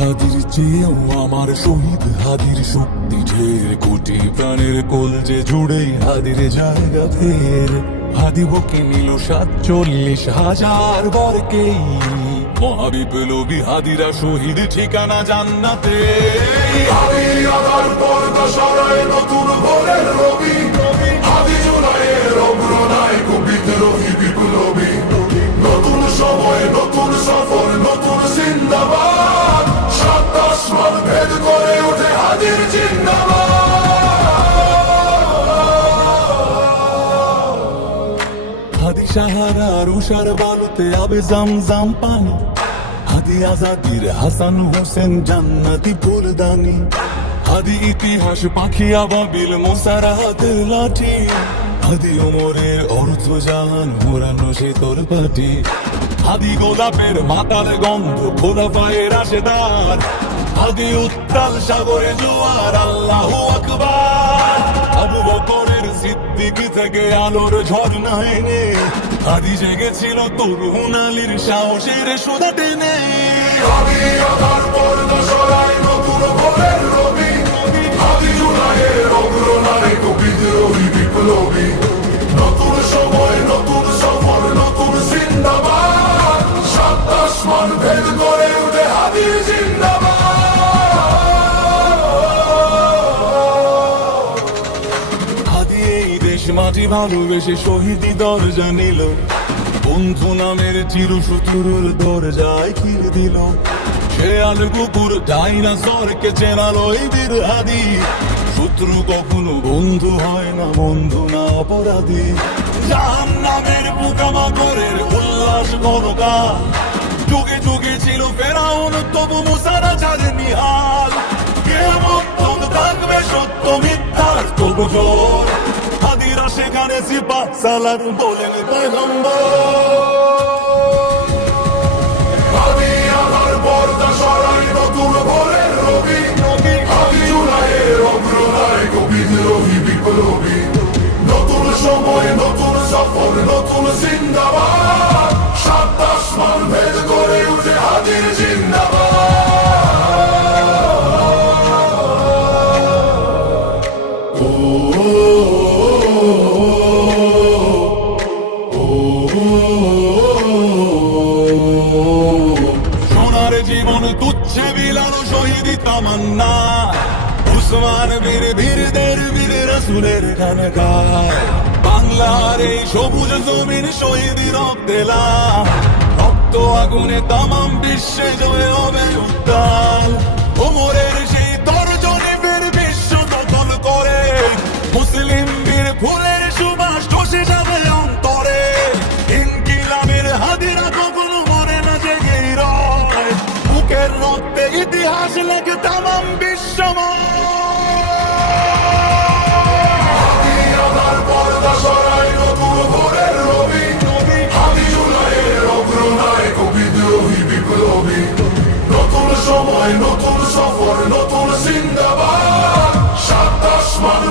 হাদির চেয়েও আমার শহীদ হাদির শক্তি ঢের, কোটি প্রাণের কলজে জুড়ে হাদির জায়গা ফের। হাদি বুকে নিল ৪৭,০০০ বরকেই, মহাবিপ্লবী হাদিরা শহীদ ঠিকানা জান্নাতে। আধার পর্দা সরায় নতুন ভোরের রবি, হাদি জুলাইয়ের অগ্রনায়ক বিদ্রোহী বিপ্লবী। নতুন সময় নতুন সফর নতুন জিন্দাবাদ, ৭ আসমান ভেদ করে ওঠে হাদির জিন্দাবাদ। হাদি সাহারার উষার বালুতে আবে জামজাম পানি, হাদি আজাদির হাসান হোসেন জান্নাতি ফুলদানি। হাদি ইতিহাস পাখি আবাবিল মোসারা হাতের লাঠি, হাদি ওমরের অর্থ জাহান মোরানো শীতল পাটি। হাদি গোলাপের মাতাল গন্ধ খোলাফায়ে রাশেদার, হাদি উত্তাল সাগরে জোয়ার আল্লাহু আকবার। আবু বকরের সিদ্দিক থেকে আলোর ঝর্ণা এনে, হাদি জেগেছিল তরুণ আলীর সাহসের সুধা টেনে। আধার পর্দা সরায় নতুন ভোরের রবি, হাদি জুলাইয়ের অগ্রনায়ক বিদ্রোহী বিপ্লবী। নতুন সময় নতুন সফর নতুন জিন্দাবাদ, ৭ আসমান ভেদ করে উঠে হাদির জিন্দাবাদ। হাদি এই দেশ মাটি ভালোবেসে শহীদি দরজা নিল, বন্ধু নামের চিরশত্রুর দরজায় কিল দিল। শেয়াল কুকুর ডাইনাসরকে চেনালো এই বীর হাদি, শত্রু কখনো বন্ধু হয় না, বন্ধু না অপরাধী। জাহান্নামের পোকামাকড়ের উল্লাস গণকা, যুগে যুগে ছিল ফেরাউন তবু মুসারা ছাড়েনি হাল। কিয়ামত থাকবে সত্য মিথ্যার তবু জোর, হাদিরা সেখানে সিপাহ সালার বলেন আধার পর্দা সরায় নতুন ভোরের রবি, হাদি জুলাইয়ের অগ্রনায়ক বিদ্রোহী বিপ্লবী। নতুন সময় নতুন সফর নতুন জিন্দাবাদ, ৭ আসমান ভেদ করে উঠে হাদির জিন্দাবাদ। সোনার জীবন তুচ্ছে বিলানো শহীদি তামান্না, উসমান বীর বীরদের বীর রাসূলের গান গায়। বাংলার এই সবুজ জমিন শহীদি রক্তে লাল, রক্ত আগুনে তামাম বিশ্বে জয় হবে উত্তাল। ওমরের সেই তর্জনী বীর বিশ্ব দখল করে, মুসলিম বীর ফুলের সুবাস চষে যাবে অন্তরে। ইনকিলাবের হাদিরা কখনো মরে না, জেগেই রয়, বুকের রক্তে ইতিহাস লেখে তামাম বিশ্বময়। আধার পর্দা সরায় নতুন ভোরের রবি, হাদি জুলাইয়ের অগ্রনায়ক বিদ্রোহী বিপ্লবী। নতুন সময় নতুন সফর নতুন জিন্দাবাদ, ৭ আসমান